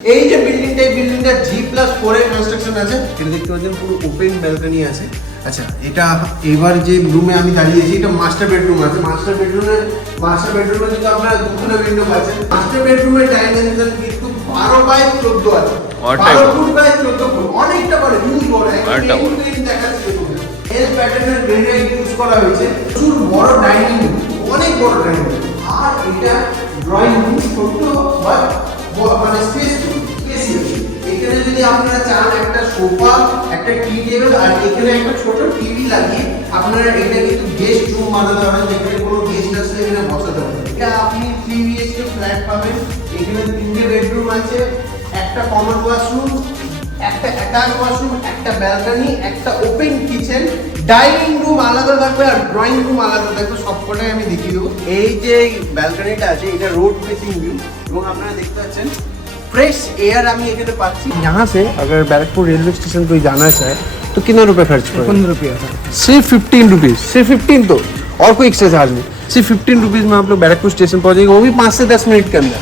এই যে বিল্ডিংটা এই বিল্ডিংটা জি প্লাস ফোর এর কনস্ট্রাকশন আছে এটা দেখতে পাচ্ছেন পুরো ওপেন ব্যালকনি আছে। আচ্ছা এটা এবার যে রুমে আমি দাঁড়িয়েছি এটা মাস্টার বেডরুম আছে। মাস্টার বেডরুমে মাস্টার বেডরুমে কিন্তু আপনারা দুখানা উইন্ডো পাচ্ছেন। মাস্টার বেডরুমের ডাইমেনশন কিন্তু বারো বাই চোদ্দ আছে। বারো ফুট বাই চোদ্দ ফুট অনেকটা বড় হিউজ বড় বড়। দেখাচ্ছে এর প্যাটার্নের গ্রেনাইট ইউজ করা হয়েছে। প্রচুর বড় ডাইনিং অনেক বড় ডাইনিং আর এটা ড্রয়িং রুম ছোট বাট মানে স্পেস স্পেসিয়াস এখানে যদি আপনারা চান একটা সোফা একটা টি টেবিল আর এখানে একটা ছোট টিভি লাগিয়ে আপনারা এটা কিন্তু গেস্ট রুম বানাতে পারেন, যেখানে কোনো গেস্ট আসলে এখানে বসাতে পারেন। এটা আপনি থ্রি বিএসকে ফ্ল্যাট পাবেন। এখানে তিনটে বেডরুম আছে, একটা কমন ওয়াশরুম একটা অ্যাটাচ ওয়াশরুম একটা ব্যালকনি একটা ওপেন কিচেন ডাইনিং রুম আলাদা থাকবে আর ড্রয়িং রুম আলাদা থাকবে সবকটাই আমি দেখিয়ে দেবো এই যে ব্যালকনিটা আছে এটা রোড ফেসিং ভিউ এবং আপনারা দেখতে পাচ্ছেন फ्रेश एयर আমি এখানে পাচ্ছি यहाँ से अगर बैरकपुर रेलवे स्टेशन कोई जाना चाहे तो कितना रुपए खर्च पड़ेगा पंद्रह रुपया था सिर्फ फिफ्टीन रुपीज सिर्फ फिफ्टीन तो और कोई एक्स्ट्रा चार्ज नहीं सिर्फ फिफ्टीन रुपीज में आप लोग बैरकपुर स्टेशन पहुंचेंगे वो भी पाँच से दस मिनट के अंदर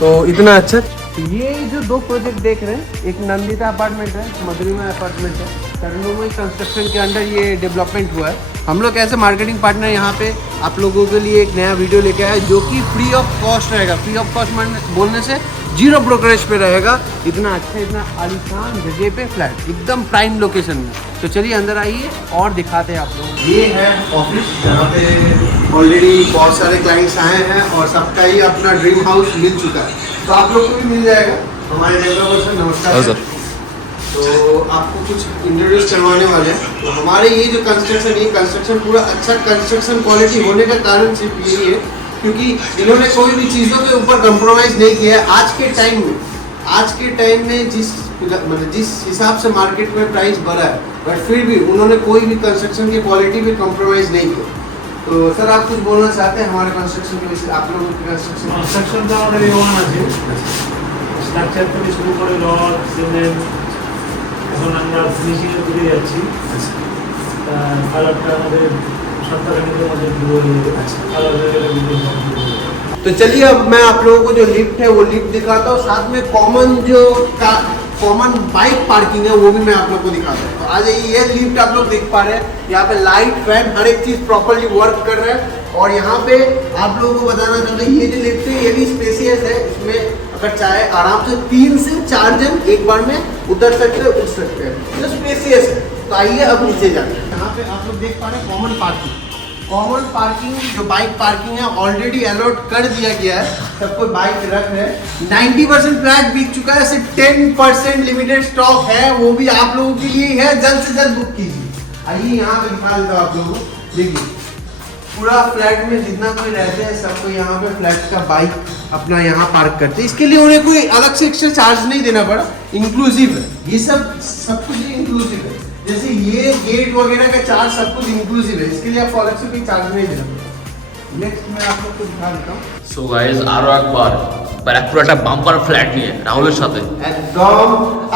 तो इतना अच्छा ये जो दो प्रोजेक्ट देख रहे हैं, एक नंदिता अपार्टमेंट है, मधुरिमा अपार्टमेंट है। तरनुमय कंस्ट्रक्शन के अंडर ये डेवलपमेंट हुआ है। हम लोग ऐसे मार्केटिंग पार्टनर यहाँ पे आप लोगों के लिए एक नया वीडियो लेके आए जो कि फ्री ऑफ़ कॉस्ट रहेगा। फ्री ऑफ़ कॉस्ट बोलने से ज़ीरो ब्रोकरेज पे रहेगा। इतना अच्छा इतना आलिशान जगह पे फ्लैट एकदम प्राइम लोकेशन में। तो चलिए अंदर आइए और दिखाते हैं आप लोग ये है ऑफ़िस जहाँ पे ऑलरेडी बहुत सारे क्लाइंट्स आए हैं और सबका ही अपना ड्रीम हाउस मिल चुका है। तो आप लोग को भी मिल जाएगा हमारे डेवलपर से नमस्कार हाँ, सर। सर। तो आपको कुछ इंट्रोड्यूस करवाने वाले हैं तो हमारे ये जो कंस्ट्रक्शन ये कंस्ट्रक्शन पूरा अच्छा कंस्ट्रक्शन क्वालिटी होने का कारण सिर्फ़ यही है क्योंकि इन्होंने कोई भी चीज़ों के ऊपर कंप्रोमाइज़ नहीं किया है आज के टाइम में आज के टाइम में जिस मतलब जिस हिसाब से मार्केट में प्राइस बढ़ा है बट फिर भी उन्होंने कोई भी कंस्ट्रक्शन की क्वालिटी में कंप्रोमाइज़ नहीं किया तो सर आप कुछ बोलना चाहते हैं हमारे कंस्ट्रक्शन के विषय आप लोगों के कंस्ट्रक्शन কনস্ট্রাকশনটা আমাদের এ ওয়ান আছে স্ট্রাকচার থেকে শুরু করে রড সিমেন্ট এখন আমরা ফিনিশিংয়ের দিকে যাচ্ছি কালারটা আমাদের সপ্তাহখানিকের মধ্যে পুরো হয়ে যাবে কালার হয়ে গেলে বিল্ডিং কমপ্লিট হয়ে যাবে तो चलिए अब मैं आप लोगों को जो लिफ्ट है वो लिफ्ट दिखाता हूँ साथ में कॉमन जो का कॉमन बाइक पार्किंग है, वो भी मैं आप लोग को दिखाता हूँ तो आज ये लिफ्ट आप लोग देख पा रहे हैं। यहाँ पे लाइट फ़ैन हर एक चीज़ प्रॉपरली वर्क कर रहा है। और यहाँ पे आप लोगों को बताना चाहते हैं ये जो लिफ्ट है, ये भी स्पेसियस है। इसमें अगर चाहे आराम से तीन से चार जन एक बार में उतर सकते हैं, उठ सकते हैं। तो स्पेसियस है। तो आइए अब नीचे जाते हैं। यहाँ पे आप लोग देख पा रहे हैं कॉमन पार्किंग कॉमन पार्किंग जो बाइक पार्किंग है ऑलरेडी अलॉट कर दिया गया है। सब कोई बाइक रख रहे नाइन्टी परसेंट फ्लैट बिक चुका है, सिर्फ़ टेन परसेंट लिमिटेड स्टॉक है, वो भी आप लोगों के लिए है जल्द से जल्द बुक कीजिए। आइए यहाँ पे दिखा देता आप लोगों देखिए, पूरा फ्लैट में जितना कोई रहते हैं सबको यहाँ पे फ्लैट का बाइक अपना यहाँ पार्क करते हैं। इसके लिए उन्हें कोई अलग से एक्स्ट्रा चार्ज नहीं देना पड़ा। इंक्लूसिव है। ये सब सब कुछ इंक्लूसिव ये गेट वगैरह का चार्ज सब कुछ इंक्लूसिव है इसके लिए आपको अलग से कोई चार्ज नहीं देना पड़ा नेक्स्ट मैं आप लोग को दिखा देता हूँ সো গাইজ আরো একবার ব্যারাকপুর একটা বাম্পার ফ্ল্যাট নিয়ে রাহুলের সাথে একদম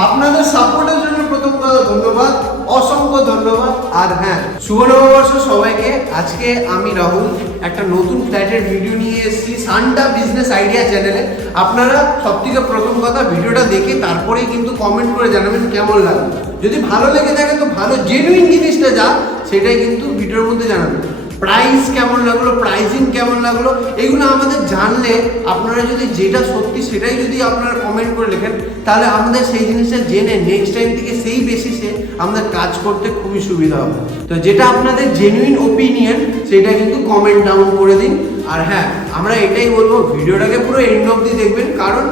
আপনাদের সাপোর্টের জন্য প্রথম কথা ধন্যবাদ অসংখ্য ধন্যবাদ। আর হ্যাঁ শুভ নববর্ষ সবাইকে। আজকে আমি রাহুল, একটা নতুন ফ্ল্যাটের ভিডিও নিয়ে এসেছি সানডা বিজনেস আইডিয়া চ্যানেলে। আপনারা সব থেকে প্রথম কথা ভিডিওটা দেখে তারপরেই কিন্তু কমেন্ট করে জানাবেন কেমন লাগল। যদি ভালো লেগে থাকে, তো ভালো জেনুইন জিনিসটা যা, সেটাই কিন্তু ভিডিওর মধ্যে জানাবেন। প্রাইস কেমন লাগল প্রাইজিং কেমন লাগল, এগুলো আমাদের জানলে আপনারা যদি যেটা সত্যি সেটাই যদি আপনারা কমেন্ট করে লেখেন, তাহলে আমাদের সেই জিনিসটা জেনে নেক্সট টাইম থেকে সেই বেসিসে আমাদের কাজ করতে খুবই সুবিধা হবে। তো যেটা আপনাদের জেনুইন ওপিনিয়ন সেটা কিন্তু কমেন্ট ডাউন করে দিন। আর হ্যাঁ আমরা এটাই বলব, ভিডিওটাকে পুরো এন্ড অবধি দেখবেন, কারণ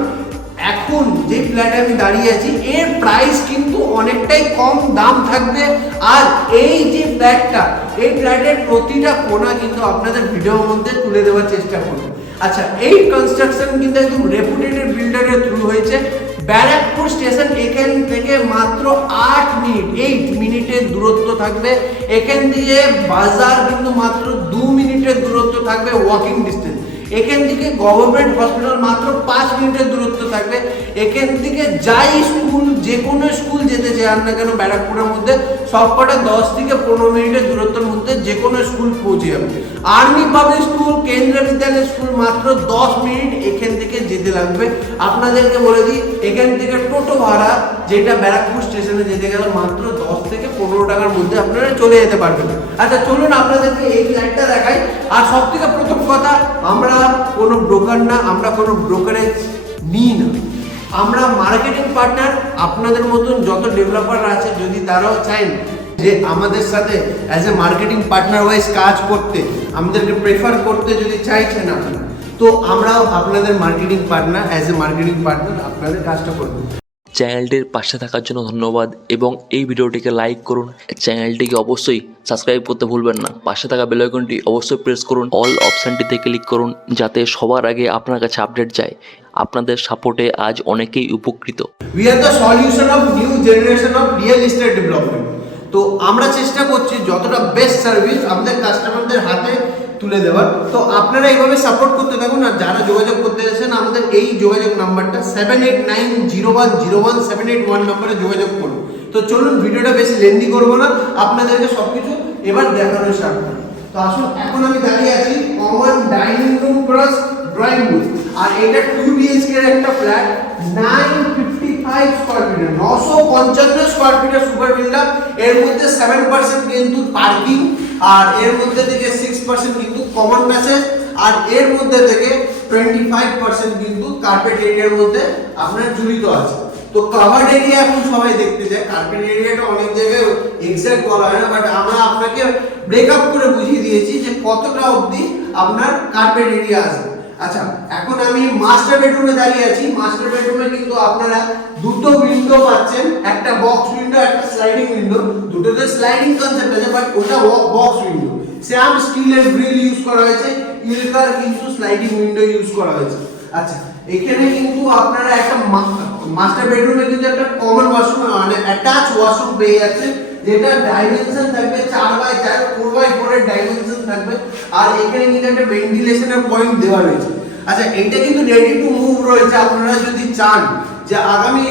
এখন যে ফ্ল্যাটে আমি দাঁড়িয়ে আছি, এর প্রাইস কিন্তু দাম থাকবে। আর এই যে ফ্ল্যাটটা এই ফ্ল্যাটের প্রতিটা কোণা কিন্তু আপনাদের ভিডিওর মধ্যে তুলে দেওয়ার চেষ্টা করব। আচ্ছা এই কনস্ট্রাকশন কিন্তু একদম রেপুটেটেড বিল্ডারের থ্রু হয়েছে। ব্যারাকপুর স্টেশন, এখান থেকে মাত্র আট মিনিট এইট মিনিটের দূরত্ব থাকবে। এখান দিয়ে বাজার কিন্তু মাত্র দু মিনিটের দূরত্ব থাকবে ওয়াকিং ডিস্টেন্স এখান থেকে গভর্নমেন্ট হসপিটাল মাত্র পাঁচ মিনিটের দূরত্ব থাকবে। এখান থেকে যাই স্কুল যে কোনো স্কুল যেতে চান না কেন, ব্যারাকপুরের মধ্যে সবকটা দশ থেকে পনেরো মিনিটের দূরত্বের মধ্যে যে কোনো স্কুল পৌঁছে যাবে। আর্মি পাবলিক স্কুল কেন্দ্রীয় বিদ্যালয় স্কুল মাত্র দশ মিনিট এখান থেকে যেতে লাগবে। আপনাদেরকে বলে দিই, এখান থেকে টোটো ভাড়া যেটা ব্যারাকপুর স্টেশনে যেতে গেলে মাত্র দশ থেকে পনেরো টাকার মধ্যে আপনারা চলে যেতে পারবেন। আচ্ছা চলুন আপনাদেরকে এই ফ্ল্যাটটা দেখাই। আর সব থেকে প্রথম কথা, আমরা কোনো ব্রোকার না, আমরা কোনো ব্রোকারেজ নিই না। আমরা মার্কেটিং পার্টনার আপনাদের মতন যত ডেভেলপার আছে, যদি তারাও চায় যে আমাদের সাথে as a marketing partner wise কাজ করতে, আমাদেরকে প্রেফার করতে যদি চাইছেন আপনারা তো আমরাও আপনাদের marketing partner as a marketing partner আপনাদের কাজটা করব। চ্যানেলটির পাশে থাকার জন্য ধন্যবাদ এবং এই ভিডিওটিকে লাইক করুন। চ্যানেলটিকে অবশ্যই সাবস্ক্রাইব করতে ভুলবেন না। পাশে থাকা বেল আইকনটি অবশ্যই প্রেস করুন। অল অপশানটিতে ক্লিক করুন যাতে সবার আগে আপনার কাছে আপডেট যায়। আপনাদের সাপোর্টে আজ অনেকেই উপকৃত। তো আমরা চেষ্টা করছি যতটা বেস্ট সার্ভিস আমাদের কাস্টমারদের হাতে তুলে দেওয়ার তো আপনারা এইভাবে সাপোর্ট করতে থাকুন আর যারা যোগাযোগ করতে চাইছেন আমাদের এই যোগাযোগ নাম্বারটা seven eight nine zero one zero one seven eight one নাম্বারে যোগাযোগ করুন। তো চলুন, ভিডিওটা বেশি লেন্দি করব না, আপনাদেরকে সবকিছু এবার দেখানো স্টার্ট করি তো আসুন, এখন আমি দাঁড়িয়ে আছি common dining room plus drawing room আর এটা টু বিএইচকে একটা flat nine fifty five square ফিটের নশো পঞ্চান্ন স্কোয়ার ফিটের সুপার বিল্ডার এর মধ্যে সেভেন পার্সেন্ট কিন্তু পার্কিং আর এর মধ্যে থেকে সিক্স পার্সেন্ট কিন্তু কমন প্যাসেজ আর এর মধ্যে থেকে টোয়েন্টি ফাইভ পার্সেন্ট কিন্তু কার্পেট এরিয়ার মধ্যে আপনার জড়িত আছে। তো কভার্ড এরিয়া এখন সবাই দেখতে যায় কার্পেট এরিয়াটা অনেক জায়গায় এক্সাক্ট বলা হয় না বাট আমরা আপনাকে ব্রেকআপ করে বুঝিয়ে দিয়েছি যে কতটা অবধি আপনার কার্পেট এরিয়া আছে। আচ্ছা এখন আমি মাস্টার বেডরুমে দাঁড়িয়ে আছি। মাস্টার বেডরুমে কিন্তু আপনারা দুটো উইন্ডো পাচ্ছেন, একটা বক্স উইন্ডো একটা স্লাইডিং উইন্ডো দুটোতে স্লাইডিং কনসেপ্ট আছে বাট ওটা বক্স উইন্ডো স্যাম স্টিলের গ্রিল ইউজ করা হয়েছে, ইলকার কিন্তু স্লাইডিং উইন্ডো ইউজ করা হয়েছে। আচ্ছা এখানে কিন্তু আপনারা একটা মাস্টার বেডরুমে কিন্তু একটা কমন ওয়াশরুম মানে অ্যাটাচ ওয়াশরুম পেয়ে যাচ্ছেন। যেটা ডাইমেনশন থাকবে, চার বাই চার ফোর বাই ফোর এর ডাইমেনশন থাকবে। আর এখানে কিন্তু একটা ভেন্টিলেশনের পয়েন্ট দেওয়া রয়েছে। আচ্ছা এটা কিন্তু রেডি টু মুভ রয়েছে, আপনারা যদি চান যে আগামী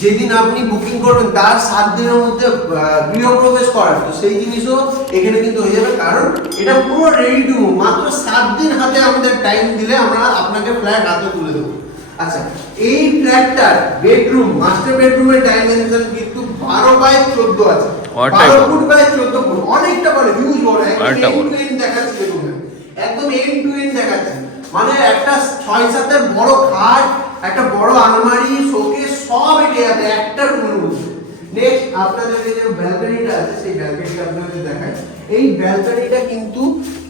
যেদিন আপনি বুকিং করবেন, তার সাত দিনের মধ্যে গৃহপ্রবেশ করার। তো সেই জিনিসও এখানে কিন্তু হয়ে যাবে। কারণ এটা পুরো রেডি টু মাত্র সাত দিন হাতে আমাদের টাইম দিলে আমরা আপনাকে ফ্ল্যাট হাতে তুলে দেবো। আচ্ছা এই ফ্ল্যাটটার বেডরুম মাস্টার বেডরুমের ডাইমেনশন কিন্তু বারো বাই চোদ্দ আছে। অনেকটাই বারো বড়। ফুট বাই চোদ্দ ফুট অনেকটা বড় হিউজ বড়। একদম বড়। to end দেখাচ্ছে একদম এন্ড টু এন্ড দেখাচ্ছে। মানে একটা ছয় সাতের বড় খাট একটা বড় আলমারি শোকেস সব এটে যাবে একটা রুমের মধ্যে। নেক্সট আপনাদের যে ব্যালকনিটা আছে সেই ব্যালকনিটা আপনাদের দেখাই। এই ব্যালকনিটা কিন্তু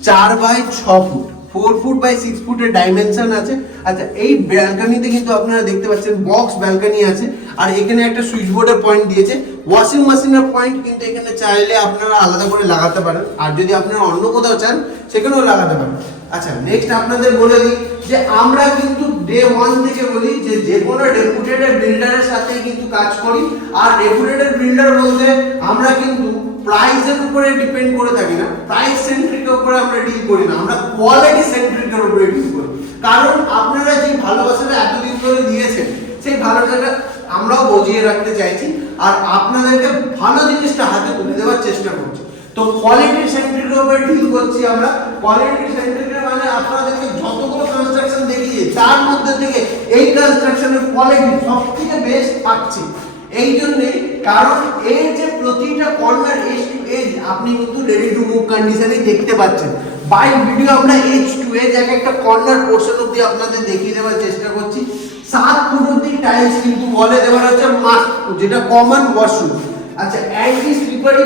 চার বাই ছ foot four foot by six ফুটের ডাইমেনশন আছে। আচ্ছা এই ব্যালকনিতে কিন্তু আপনারা দেখতে পাচ্ছেন বক্স ব্যালকনি আছে। আর এখানে একটা সুইচ বোর্ডের পয়েন্ট দিয়েছে। ওয়াশিং মেশিনের পয়েন্ট কিন্তু এখানে চাইলে আপনারা আলাদা করে লাগাতে পারেন। আর যদি আপনারা অন্য কোথাও চান, সেখানেও লাগাতে পারেন। আচ্ছা নেক্সট আপনাদের বলে দিই যে আমরা কিন্তু ডে ওয়ান থেকে বলি যে যে কোনো রেপুটেড বিল্ডারের সাথে কিন্তু কাজ করি। আর রেপুটেড বিল্ডার বলতে আমরা কিন্তু প্রাইসের উপরে ডিপেন্ড করে থাকি না। প্রাইস সেন্ট্রিকের উপরে আমরা ডিল করি না। আমরা কোয়ালিটি সেন্ট্রিকের উপরে ডিল করি। কারণ আপনারা যে ভালোবাসাটা এতদিন ধরে দিয়েছেন, সেই ভালোবাসাটা আমরাও বজিয়ে রাখতে চাইছি আর আপনাদেরকে ভালো জিনিসটা হাতে তুলে দেওয়ার চেষ্টা করছি। তো কোয়ালিটি সেন্ট্রিকের উপরে ডিল করছি আমরা। কোয়ালিটি সেন্ট্রিকের মানে আপনাদেরকে যতগুলো কনস্ট্রাকশন দেখিয়ে, তার মধ্যে থেকে এই কনস্ট্রাকশনের কোয়ালিটি সব থেকে বেস্ট পাচ্ছি। এই জন্যে কারণ এর যে প্রতিটা কর্নার এজ টু এজ আপনি কিন্তু রেডি টু মুভ কন্ডিশনই দেখতে পাচ্ছেন। বাই ভিডিও আমরা এজ টু এজ এক একটা কর্নার পোর্শন অব্দি আপনাদের দেখিয়ে দেওয়ার চেষ্টা করছি। সাত ফুট অব্দি টাইলস কিন্তু বলে দেওয়ার হচ্ছে মাস্ট যেটা কমন ওয়াশরুম আচ্ছা anti slippery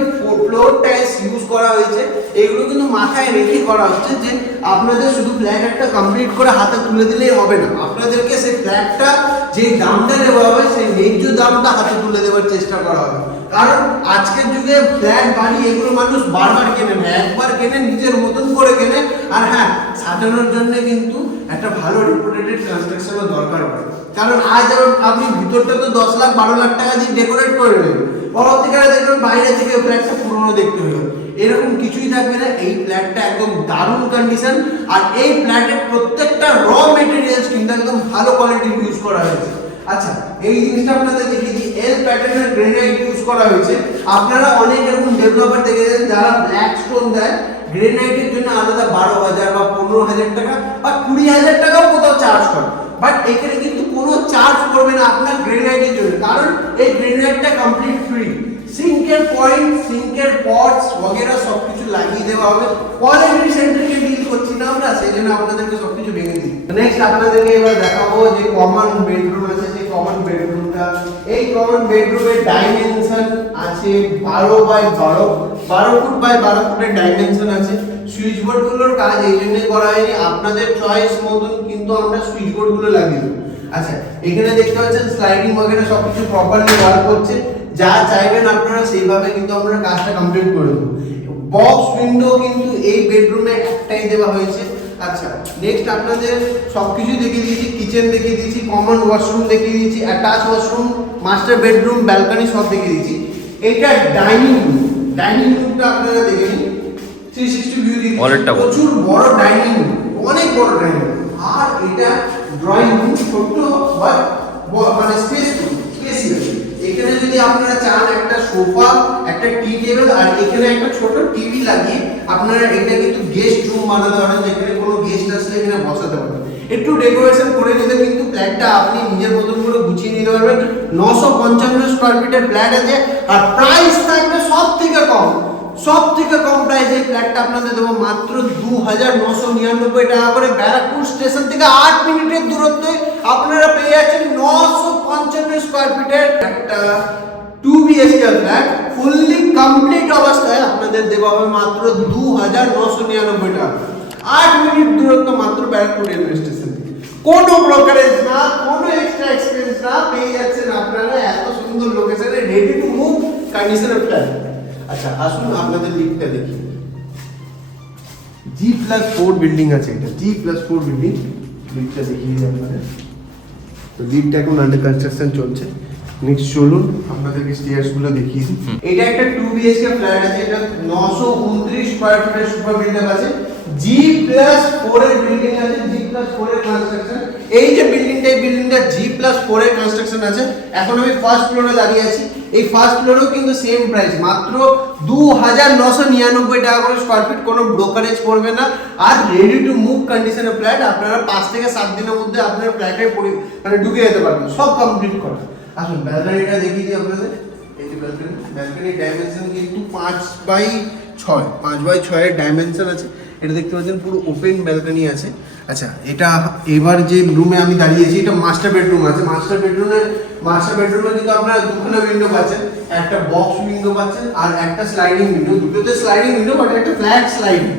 floor tiles use করা হয়েছে। এগুলো কিন্তু মাথায় রেখে করা হচ্ছে যে আপনাদের শুধু ফ্ল্যাট একটা কমপ্লিট করে হাতে তুলে দিলেই হবে না। আপনাদেরকে সেই ফ্ল্যাটটা যে দামটা দেওয়া হবে, সেই ন্যায্য দামটা হাতে তুলে দেওয়ার চেষ্টা করা হবে। কারণ আজকের যুগে ফ্ল্যাট বাড়ি, এগুলো মানুষ বারবার কেনে না একবার কেনে নিজের মতন করে কেনে আর হ্যাঁ সাজানোর জন্য কিন্তু একটা ভালো রিপোর্টেড কনস্ট্রাকশনের দরকার পড়ে কারণ আজ আপনি ভিতরটা তো দশ লাখ, বারো লাখ টাকা দিয়ে ডেকোরেট করে নেবেন। পরবর্তীকালে দেখবেন বাইরে থেকে ফ্ল্যাটটা পুরনো দেখতে হবে। এরকম কিছুই থাকবে না। এই ফ্ল্যাটটা একদম দারুণ কন্ডিশন আর এই ফ্ল্যাটের প্রত্যেকটা র মেটেরিয়ালস কিন্তু একদম ভালো কোয়ালিটির ইউজ করা হয়েছে। আচ্ছা এই জিনিসটা আপনাদের দেখিয়ে দিই। এল প্যাটার্নের গ্রেনাইট ইউজ করা হয়েছে। আপনারা অনেক এরকম ডেভেলপার দেখেছেন যারা ব্ল্যাক স্টোন দেয়। গ্রেনাইটের জন্য আলাদা বারো হাজার বা পনেরো হাজার টাকা বা কুড়ি হাজার টাকাও কোথাও চার্জ করে। বাট এখানে কিন্তু কোনো চার্জ করবে না আপনার গ্রেনাইটের জন্য। কারণ এই গ্রেনাইটটা কমপ্লিট ফ্রি সিঙ্কের পয়েন্ট সিঙ্কের পটস বগেরা সবকিছু লাগিয়ে দেওয়া হবে। কোয়ালিটি সেন্টারকে ডিল করছি না আমরা, সেই জন্য আপনাদেরকে সবকিছু ভেঙে দিই। নেক্সট আপনাদেরকে এবার দেখাবো যে কমন বেডরুম আছে যে কমন বেডরুমটা এই কমন বেডরুমের ডাইমেনশন আছে বারো বাই বারো। বারো ফুট বাই বারো ফুটের ডাইমেনশন আছে। সুইচ বোর্ডগুলোর কাজ এই জন্য করা হয়নি। আপনাদের চয়েস মতন কিন্তু আমরা সুইচ বোর্ডগুলো লাগিয়ে দেবো। আচ্ছা এখানে দেখতে পাচ্ছেন স্লাইডিং বগেরা সবকিছু প্রপারলি ওয়ার্ক করছে। যা চাইবেন আপনারা সেইভাবে কিন্তু আমরা কাজটা কমপ্লিট করে দেবো। বক্স উইন্ডো কিন্তু এই বেডরুমে একটাই দেওয়া হয়েছে। আচ্ছা নেক্সট আপনাদের সবকিছু দেখিয়ে দিয়েছি। কিচেন দেখিয়ে দিয়েছি কমন ওয়াশরুম দেখিয়ে দিয়েছি attach washroom master bedroom balcony সব দেখিয়ে দিয়েছি। এটা ডাইনিং রুম ডাইনিং রুমটা আপনারা দেখে নিন। ভিউ দিয়ে প্রচুর বড় ডাইনিং অনেক বড় ডাইনিং আর এটা ড্রয়িং রুম ছোট্ট বাট মানে স্পেস এখানে যদি আপনারা চান একটা সোফা একটা টি টেবিল আর এখানে একটা ছোট টিভি লাগিয়ে আপনারা এটা কিন্তু গেস্ট রুম বানাতে পারেন যেখানে কোনো গেস্ট আসলে এখানে বসাতে পারেন একটু ডেকোরেশন করে নিলে কিন্তু ফ্ল্যাটটা আপনি নিজের মতন করে গুছিয়ে নিতে পারবেন। নশো পঞ্চান্ন স্কোয়ার ফিটের ফ্ল্যাট আছে আর প্রাইস থাকবে সব থেকে কম। সব থেকে কম প্রাইসে ফ্ল্যাটটা আপনাদের দেবো মাত্র দু হাজার নশো নিরানব্বই টাকা করে ব্যারাকপুর স্টেশন থেকে আট মিনিটের দূরত্বে আপনারা পেয়ে যাচ্ছেন নশো পঞ্চান্ন স্কোয়ার ফিটের একটা two BHK flat fully complete অবস্থায় আপনাদের দেওয়া হবে মাত্র দু হাজার নশো নিরানব্বই টাকা। আট মিনিট দূরত্ব মাত্র ব্যারাকপুর রেলওয়ে স্টেশন থেকে। কোনো ব্রোকারেজ না, কোনো এক্সট্রা এক্সপেন্স না, পেয়ে যাচ্ছেন আপনারা এত সুন্দর লোকেশনে রেডি টু মুভ কন্ডিশনের ফ্ল্যাট আচ্ছা আসুন আপনাদের লিখটা দেখি। জি প্লাস ফোর বিল্ডিং আছে এটা। জি প্লাস ফোর বিল্ডিং লিফটটা দেখিয়ে দিই আপনাদের। তো লিফটটা এখন আন্ডার কনস্ট্রাকশন চলছে। নেক্সট চলুন আপনাদেরকে স্টেয়ার্সগুলো দেখিয়ে দিই। এটা একটা টু বিএসকে ফ্ল্যাট আছে এটা নশো উনত্রিশ স্কোয়ার ফিটের সুপার বিল্ডিং আছে। জি প্লাস ফোর বিল্ডিং আছে জি প্লাস ফোর এর এই যে বিল্ডিংটা এই বিল্ডিংটা জি প্লাস ফোর এর আছে। এখন আমি ফার্স্ট ফ্লোরে দাঁড়িয়ে আছি। এই ফার্স্ট ফ্লোরেও কিন্তু সেম প্রাইস মাত্র দু হাজার নশো নিরানব্বই টাকা করে স্কোয়ার ফিট কোনো ব্রোকারেজ পড়বে না। আর রেডি টু মুভ কন্ডিশনের ফ্ল্যাট আপনারা পাঁচ থেকে সাত দিনের মধ্যে আপনার ফ্ল্যাটে মানে ঢুকে যেতে পারবেন। সব কমপ্লিট করা। আসুন ব্যালকনিটা দেখিয়ে আপনাদের। এই যে ব্যালকনি ডাইমেনশন কিন্তু পাঁচ বাই ছয়, পাঁচ বাই ছয়ের ডাইমেনশন আছে। এটা দেখতে পাচ্ছেন, পুরো ওপেন ব্যালকনি আছে। আচ্ছা এটা এবার যে রুমে আমি দাঁড়িয়েছি, এটা মাস্টার বেডরুম আছে। মাস্টার বেডরুমে মাস্টার বেডরুমে কিন্তু আপনারা দুখানা উইন্ডো পাচ্ছেন। একটা বক্স উইন্ডো পাচ্ছেন আর একটা স্লাইডিং উইন্ডো দুটোতে স্লাইডিং উইন্ডো বাট একটা flat sliding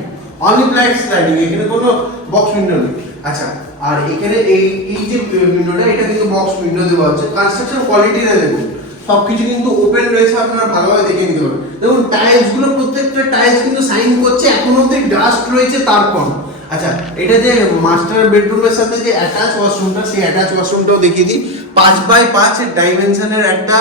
only flat sliding এখানে কোনো বক্স উইন্ডো নেই। আচ্ছা আর এখানে এই এই যে উইন্ডোটা এটা কিন্তু বক্স উইন্ডো দেওয়া হচ্ছে। কনস্ট্রাকশন কোয়ালিটিটা দেখুন। সবকিছু কিন্তু ওপেন রয়েছে, আপনারা ভালোভাবে দেখে নিতে পারবেন। দেখুন টাইলসগুলো প্রত্যেকটা টাইলস কিন্তু সাইন করছে, এখন অব্দি ডাস্ট রয়েছে তারপর। আচ্ছা এটা যে মাস্টার বেডরুমের সাথে যে অ্যাটাচ ওয়াশরুমটা সেই অ্যাটাচ ওয়াশরুমটাও দেখিয়ে দিই। পাঁচ বাই পাঁচ ডাইমেনশনের একটা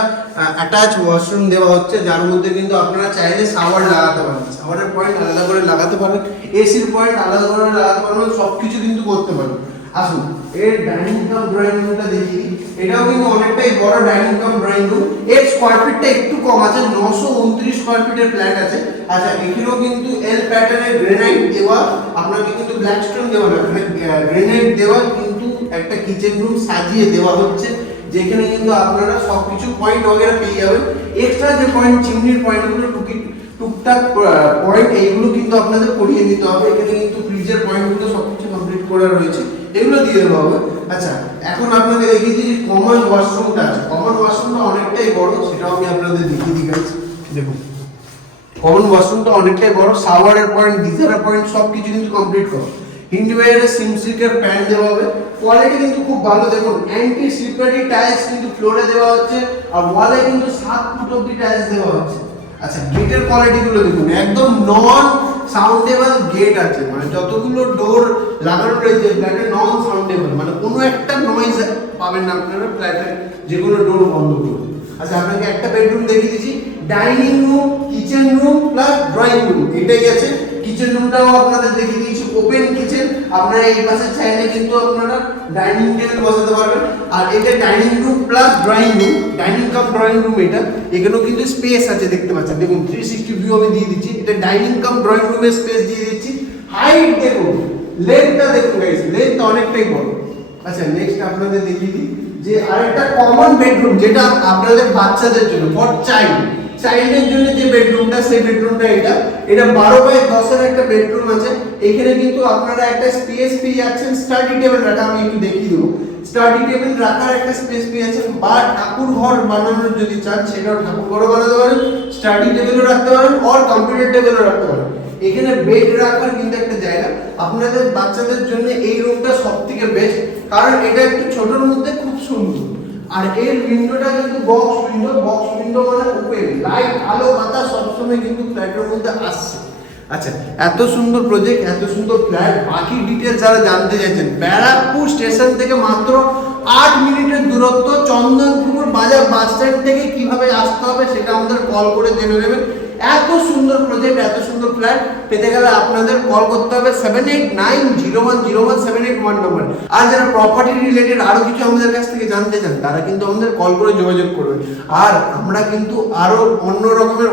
অ্যাটাচ ওয়াশরুম দেওয়া হচ্ছে, যার মধ্যে কিন্তু আপনারা চাইলে শাওয়ার লাগাতে পারেন। শাওয়ারের পয়েন্ট আলাদা করে লাগাতে পারেন এসির পয়েন্ট আলাদা করে লাগাতে পারবেন সব কিছু কিন্তু করতে পারবেন আসুন এর ডাইনিং কাম ড্রয়িং রুমটা দেখি এটাও কিন্তু অনেকটাই বড় ডাইনিং কাম ড্রয়িং রুম এর স্কোয়ার ফিটটা একটু কম আছে নশো উনত্রিশ স্কোয়ার ফিটের ফ্ল্যাট আছে আচ্ছা এখানেও কিন্তু এল প্যাটার্নের গ্রেনাইট দেওয়া আপনাকে কিন্তু ব্ল্যাক স্টোন দেওয়া না গ্রেনাইট দেওয়া কিন্তু একটা কিচেন রুম সাজিয়ে দেওয়া হচ্ছে যেখানে কিন্তু আপনারা সবকিছু পয়েন্ট वगैरह পেয়ে যাবেন এক্সট্রা যে পয়েন্ট চিমনির পয়েন্টগুলো টুকি টুকটাক পয়েন্ট এইগুলো কিন্তু আপনাদের করিয়ে নিতে হবে এখানে কিন্তু ফ্রিজের পয়েন্টগুলো সবকিছু কমপ্লিট করা রয়েছে এগুলো দিয়ে দেওয়া হবে আচ্ছা এখন আপনাকে দেখিয়ে দিই যে কমন ওয়াশরুমটা আছে কমন ওয়াশরুমটা অনেকটাই বড়, সেটাও আমি আপনাদের দেখিয়ে দিই guys। দেখুন কমন ওয়াশরুমটা অনেকটাই বড় শাওয়ারের পয়েন্ট গিজারের পয়েন্ট সব কিছু কিন্তু কমপ্লিট করো। হিন্ডওয়্যারের সিমসিকের প্যান্ট দেওয়া হবে। কোয়ালিটি কিন্তু খুব ভালো, দেখুন অ্যান্টি স্লিপারি টাইলস কিন্তু ফ্লোরে দেওয়া হচ্ছে, আর ওয়ালে কিন্তু সাত ফুট অব্দি টাইলস দেওয়া হচ্ছে। আচ্ছা গেটের কোয়ালিটি গুলো দেখুন, একদম নন সাউন্ডেবল গেট আছে। মানে যতগুলো ডোর লাগানো রয়েছে ফ্ল্যাটে নন সাউন্ডেবল মানে কোনো একটা নয়েজ পাবেন না আপনারা ফ্ল্যাটে যে কোনো ডোর বন্ধ করবে আচ্ছা আপনাকে একটা বেডরুম দেখিয়ে দিচ্ছি। Dining room kitchen room plus drawing room এটাই আছে। কিচেন রুমটাও আপনাদের দেখিয়ে দিয়েছি। ওপেন কিচেন আপনারা এই পাশে চাইলে কিন্তু আপনারা ডাইনিং টেবিল বসাতে পারবেন। আর এটা dining room plus drawing room dining cum drawing room এটা। এখানেও কিন্তু স্পেস আছে দেখতে পাচ্ছেন। দেখুন থ্রি সিক্সটি ভিউ আমি দিয়ে দিচ্ছি। এটা ডাইনিং কাম ড্রয়িং রুমের স্পেস দিয়ে দিচ্ছি। হাইট দেখুন লেন্থটা দেখুন গাইস লেন্থ অনেকটাই বড়। আচ্ছা নেক্সট আপনাদের দেখিয়ে দিই যে আরেকটা কমন বেডরুম যেটা আপনাদের বাচ্চাদের জন্য ফর চাইল্ড চাইল্ডের জন্য যে বেডরুমটা, সেই বেডরুমটা এটা। এটা বারো বাই দশের একটা বেডরুম আছে। এখানে কিন্তু আপনারা একটা স্পেস পেয়ে যাচ্ছেন স্টাডি টেবিল রাখা, আমি একটু দেখিয়ে দেবো। স্টাডি টেবিল রাখার একটা স্পেস পেয়ে যাচ্ছেন বা ঠাকুর ঘর বানানোর যদি চান, সেটাও ঠাকুর ঘরও বানাতে পারেন, স্টাডি টেবিলও রাখতে পারেন অর কম্পিউটার টেবিলও রাখতে পারেন। এখানে বেড রাখার কিন্তু একটা জায়গা। আপনাদের বাচ্চাদের জন্য এই রুমটা সব থেকে বেস্ট কারণ এটা একটু ছোটর মধ্যে খুব সুন্দর। আর এর উইন্ডোটা কিন্তু বক্স উইন্ডো বক্স উইন্ডো মানে ওপেন লাইট আলো, বাতাস সবসময় কিন্তু ফ্ল্যাটের মধ্যে আসছে। আচ্ছা এত সুন্দর প্রজেক্ট এত সুন্দর ফ্ল্যাট বাকি ডিটেলস যারা জানতে চাইছেন, ব্যারাকপুর স্টেশন থেকে মাত্র আট মিনিটের দূরত্ব। চন্দনপুর বাজার বাস স্ট্যান্ড থেকে কীভাবে আসতে হবে সেটা আমাদের কল করে জেনে নেবেন। এত সুন্দর প্রজেক্ট এত সুন্দর ফ্ল্যাট পেতে গেলে আপনাদের কল করতে হবে seven eight nine zero one zero one seven eight one number আর যারা প্রপার্টি রিলেটেড আরও কিছু আমাদের কাছ থেকে জানতে চান, তারা কিন্তু আমাদের কল করে যোগাযোগ করবে। আর আমরা কিন্তু আরও অন্য রকমের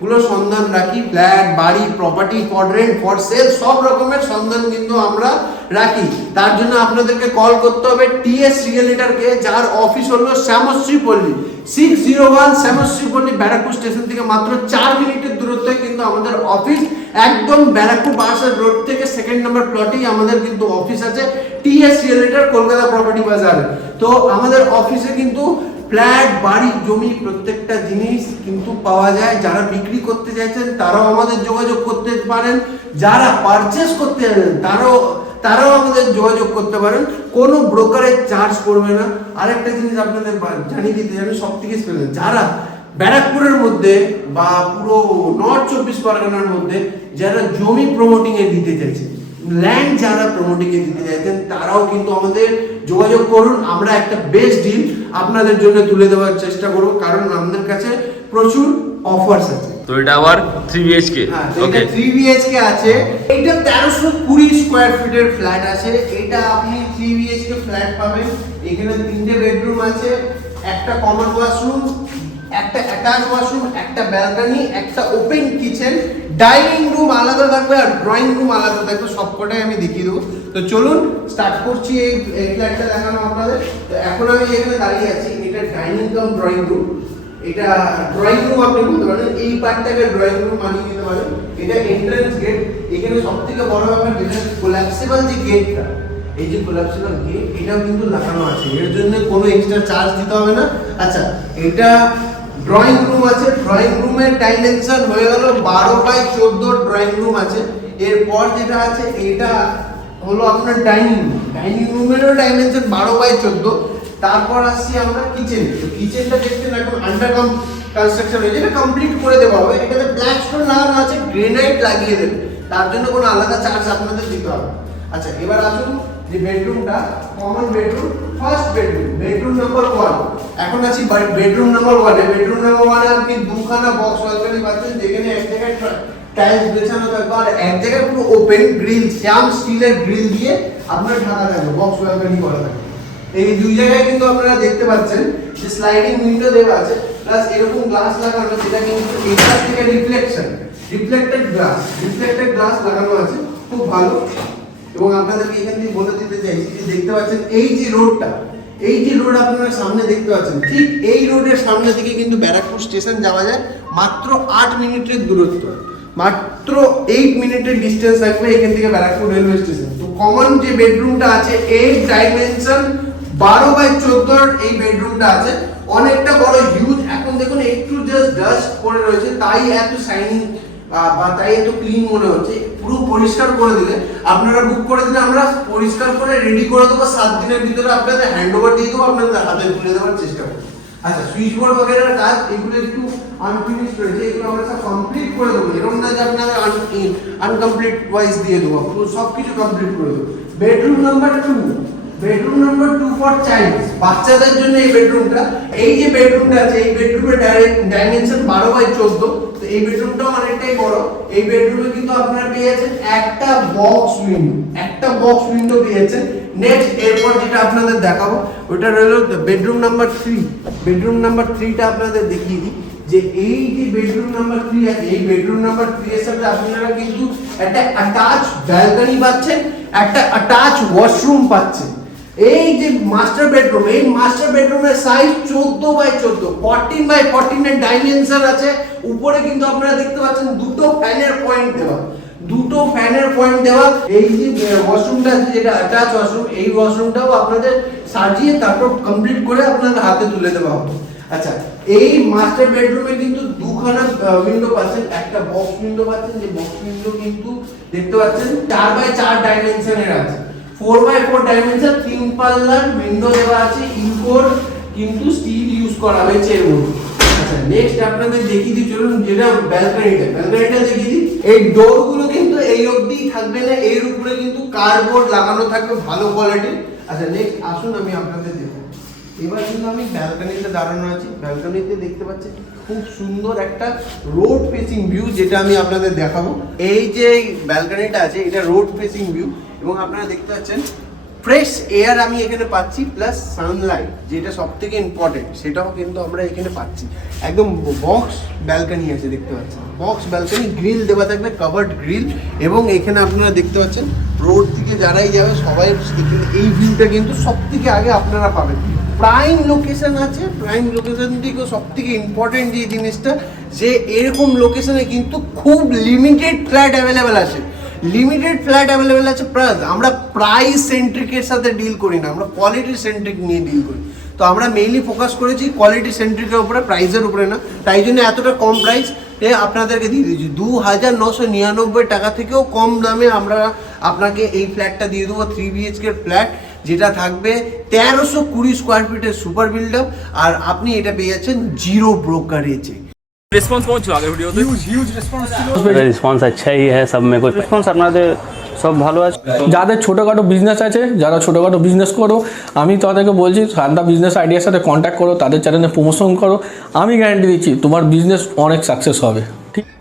অনেকগুলো সন্ধান রাখি ফ্ল্যাট বাড়ি property for rent for sale সব রকমের সন্ধান কিন্তু আমরা রাখি। তার জন্য আপনাদেরকে কল করতে হবে টিএস রিয়েলিটারকে যার অফিস হলো শ্যামশ্রী পল্লী। সিক্স জিরো ওয়ান শ্যামশ্রী পল্লী, ব্যারাকপুর স্টেশন থেকে মাত্র চার মিনিটের দূরত্বে কিন্তু আমাদের অফিস একদম ব্যারাকপুর বাসার রোড থেকে সেকেন্ড নাম্বার প্লটেই আমাদের কিন্তু অফিস আছে টিএস রিয়েলিটার কলকাতা প্রপার্টি বাজারে। তো আমাদের অফিসে কিন্তু ফ্ল্যাট, বাড়ি, জমি, প্রত্যেকটা জিনিস কিন্তু পাওয়া যায়। যারা বিক্রি করতে চাইছেন, তারাও আমাদের যোগাযোগ করতে পারেন। যারা পারচেস করতে চাইছেন, তারাও তারাও আমাদের যোগাযোগ করতে পারেন। কোনো ব্রোকারের চার্জ করবে না। আরেকটা জিনিস আপনাদের জানিয়ে দিতে জানি সব থেকে স্পেশাল যারা ব্যারাকপুরের মধ্যে বা পুরো নর্থ চব্বিশ পরগনার মধ্যে, যারা জমি প্রমোটিং এ দিতে চাইছে ল্যান্ড যারা প্রমোটিং এ দিতে চাইছেন তারাও কিন্তু আমাদের যোগাযোগ করুন। আমরা একটা বেস্ট ডিল আপনাদের জন্য তুলে দেওয়ার চেষ্টা করব কারণ আমাদের কাছে প্রচুর অফার্স আছে। তো এটা আবার থ্রি বিএইচকে হ্যাঁ তো ওকে এটা থ্রি বিএইচকে আছে। এটা তেরোশো কুড়ি স্কোয়ার ফিটের ফ্ল্যাট আছে। এটা আপনি থ্রি বিএইচকে ফ্ল্যাট পাবেন। এখানে তিনটে বেডরুম আছে একটা কমন ওয়াশরুম একটা অ্যাটাচ ওয়াশরুম একটা ব্যালকনি একটা ওপেন কিচেন ডাইনিং রুম আলাদা থাকবে আর ড্রয়িং রুম আলাদা থাকবে, সবকটাই আমি দেখিয়ে দেবো। তো চলুন স্টার্ট করছি এই এই ফ্ল্যাটটা দেখানো আপনাদের। তো এখন আমি এখানে দাঁড়িয়ে আছি, এটা ডাইনিং কাম ড্রয়িং রুম এটা ড্রয়িং রুম আপনি বলতে পারেন এই পার্টটাকে ড্রয়িং রুম বানিয়ে দিতে পারেন। এটা এন্ট্রান্স গেট এখানে সব থেকে বড় ব্যাপার যেটা কোলাপসিবল যে গেটটা এই যে কোলাপসিবল গেট এটাও কিন্তু লাগানো আছে। এর জন্য কোনো এক্সট্রা চার্জ দিতে হবে না। আচ্ছা এটা ড্রয়িং রুম আছে। ড্রয়িং রুমের ডাইমেনশন হয়ে গেল বারো বাই চোদ্দ ড্রয়িং রুম আছে। এরপর যেটা আছে, এটা হলো আপনার ডাইনিং রুম ডাইনিং রুমেরও ডাইমেনশন বারো বাই চোদ্দ। তারপর আসছি আমরা কিচেন কিচেনটা দেখছেন এখন আন্ডার কনস্ট্রাকশন হয়েছে এটা কমপ্লিট করে দেওয়া হবে। এটাতে ব্ল্যাক স্টোন লাগানো আছে গ্রেনাইট লাগিয়ে দেবে। তার জন্য কোনো আলাদা চার্জ আপনাদের দিতে হবে। আচ্ছা এবার আসুন যে বেডরুমটা common bedroom first bedroom bedroom number one এখন আছি বেডরুম নাম্বার ওয়ানে বেডরুম নাম্বার ওয়ানে আপনি দুখানা বক্স ব্যালকনি পাচ্ছেন, যেখানে এক জায়গায় টাইলস বেছানো থাকবে আর এক জায়গায় পুরো ওপেন গ্রিল শ্যাম স্টিলের গ্রিল দিয়ে আপনার ঢাকা থাকবে বক্স ব্যালকনি করা থাকবে। এই দুই জায়গায় কিন্তু আপনারা দেখতে পাচ্ছেন যে স্লাইডিং উইন্ডো দেওয়া আছে প্লাস এরকম গ্লাস লাগানো, যেটা কিন্তু এটার থেকে reflection reflected glass reflected glass লাগানো আছে। খুব ভালো। এবং আপনাদেরকে এখান থেকে বলে দিতে চাইছি যে দেখতে পাচ্ছেন এই যে রোডটা, এই যে রোড আপনারা সামনে দেখতে পাচ্ছেন, ঠিক এই রোডের সামনে থেকে কিন্তু ব্যারাকপুর স্টেশন যাওয়া যায়, মাত্র আট মিনিটের দূরত্ব। মাত্র এইট মিনিটের ডিস্টেন্স থাকবে এখান থেকে ব্যারাকপুর রেলওয়ে স্টেশন তো কমন যে বেডরুমটা আছে এই ডাইমেনশন বারো বাই চোদ্দোর এই বেডরুমটা আছে। অনেকটা বড় হিউজ এখন দেখুন, একটু জাস্ট ডাস্ট পড়ে রয়েছে, তাই এত শাইনিং বা তাই এত ক্লিন মনে হচ্ছে। পুরো পরিষ্কার করে দিলে, আপনারা বুক করে দিলে আমরা পরিষ্কার করে রেডি করে দেবো, সাত দিনের ভিতরে আপনাদের হ্যান্ড ওভার দিয়ে দেবো, আপনাদের হাতে তুলে দেওয়ার চেষ্টা করব। আচ্ছা সুইচ বোর্ড বগেরার কাজ, এগুলো একটু আনফিনিশ রয়েছে, এগুলো আমরা সব কমপ্লিট করে দেবো। এরকম না যে আপনাদের আনকমপ্লিট ওয়াইজ দিয়ে দেবো, পুরো সব কিছু কমপ্লিট করে দেবো। Bedroom number two bedroom number two for child বাচ্চাদের জন্য এই বেডরুমটা এই যে বেডরুমটা আছে, এই বেডরুমের ডাইমেনশন বারো বাই চোদ্দ এই বেডরুমটাও অনেকটাই বড়। এই বেডরুমে কিন্তু আপনারা পেয়ে যাচ্ছেন একটা বক্স উইন্ডো একটা বক্স উইন্ডো পেয়ে যাচ্ছেন নেক্সট এরপর যেটা আপনাদের দেখাবো, ওটা রইল bedroom number three bedroom number থ্রিটা আপনাদের দেখিয়ে দিই, যে এই যে বেডরুম নাম্বার থ্রি আছে এই বেডরুম নাম্বার থ্রি এর সাথে আপনারা কিন্তু একটা অ্যাটাচ ব্যালকনি পাচ্ছেন, একটা অ্যাটাচ ওয়াশরুম পাচ্ছেন। এই যে মাস্টার বেডরুম এই মাস্টার বেডরুমের সাইজ চোদ্দ বাই চোদ্দ ফোরটিন বাই ফোরটিন এর ডাইমেনশন আছে, উপরে কিন্তু আপনারা দেখতে পাচ্ছেন দুটো ফ্যানের পয়েন্ট দেওয়া। দুটো ফ্যানের পয়েন্ট দেওয়া, এই যে ওয়াশরুমটা আছে যেটা অ্যাটাচ ওয়াশরুম এই ওয়াশরুমটাও আপনাদের সাজিয়ে তারপর কমপ্লিট করে আপনাদের হাতে তুলে দেওয়া হবে। আচ্ছা এই মাস্টার বেডরুমে কিন্তু দুখানা উইন্ডো পাচ্ছেন, একটা বক্স উইন্ডো পাচ্ছেন, যে বক্স উইন্ডো কিন্তু দেখতে পাচ্ছেন, চার বাই চার ডাইমেনশনের আছে। ফোর বাই ফোর ডাইমেনশন তিন পাল্লার উইন্ডো দেওয়া আছে ইনকোর কিন্তু স্টিল ইউজ করা হয়েছে এর মধ্যে। আচ্ছা নেক্সট আপনাদের দেখিয়ে দিই, চলুন যেটা দেখিয়ে দিই। এই কিন্তু এই অবধি থাকবে না, এর উপরে কিন্তু কার্ডবোর্ড লাগানো থাকবে ভালো আচ্ছা নেক্সট আসুন আমি আপনাদের দেখব এবার কিন্তু আমি দাঁড়ানো আছি। ব্যালকনিতে দেখতে পাচ্ছেন, খুব সুন্দর একটা রোড ফেসিং ভিউ যেটা আমি আপনাদের দেখাবো। এই যে ব্যালকনিটা আছে, এটা রোড ফেসিং ভিউ এবং আপনারা দেখতে পাচ্ছেন ফ্রেশ এয়ার আমি এখানে পাচ্ছি প্লাস সানলাইট যেটা সব থেকে ইম্পর্টেন্ট সেটাও কিন্তু আমরা এখানে পাচ্ছি। একদম বক্স ব্যালকনি আছে, দেখতে পাচ্ছেন। বক্স ব্যালকনি গ্রিল দেওয়া থাকবে কাভার্ড গ্রিল এবং এখানে আপনারা দেখতে পাচ্ছেন রোড থেকে যারাই যাবে, সবাই এখানে এই ভিউটা কিন্তু সব থেকে আগে আপনারা পাবেন। প্রাইম লোকেশন আছে প্রাইম লোকেশন থেকে সব থেকে ইম্পর্টেন্ট যে জিনিসটা, যে এরকম লোকেশনে কিন্তু খুব লিমিটেড ফ্ল্যাট অ্যাভেলেবেল আছে। লিমিটেড ফ্ল্যাট অ্যাভেলেবেল আছে প্লাস আমরা প্রাইস সেন্ট্রিকের সাথে ডিল করি না, আমরা কোয়ালিটি সেন্ট্রিক নিয়ে ডিল করি। তো আমরা মেইনলি ফোকাস করেছি কোয়ালিটি সেন্ট্রিকের উপরে প্রাইসের উপরে না। তাই জন্য এতটা কম প্রাইস এ আপনাদেরকে দিয়ে দিয়েছি। দু হাজার নশো নিরানব্বই টাকা থেকেও কম দামে আমরা আপনাকে এই ফ্ল্যাটটা দিয়ে দেবো থ্রি বিএইচকের ফ্ল্যাট যেটা থাকবে তেরোশো কুড়ি স্কোয়ার ফিটের সুপার বিল্ডার আর আপনি এটা পেয়ে যাচ্ছেন জিরো ব্রোকারেজে রেসপন্স কেমন ছিল আগের ভিডিওতে রেসপন্স আচ্ছা ही है सब में कोई রেসপন্স আপনাদের সব ভালো আছে যাদের ছোটোখাটো বিজনেস আছে যারা ছোটোখাটো বিজনেস করো আমি তাদেরকে বলছি সান্দা বিজনেস আইডিয়ার সাথে কন্ট্যাক্ট করো তাদের চ্যানেলে প্রমোশন করো আমি গ্যারান্টি দিচ্ছি তোমার বিজনেস অনেক সাকসেস হবে ঠিক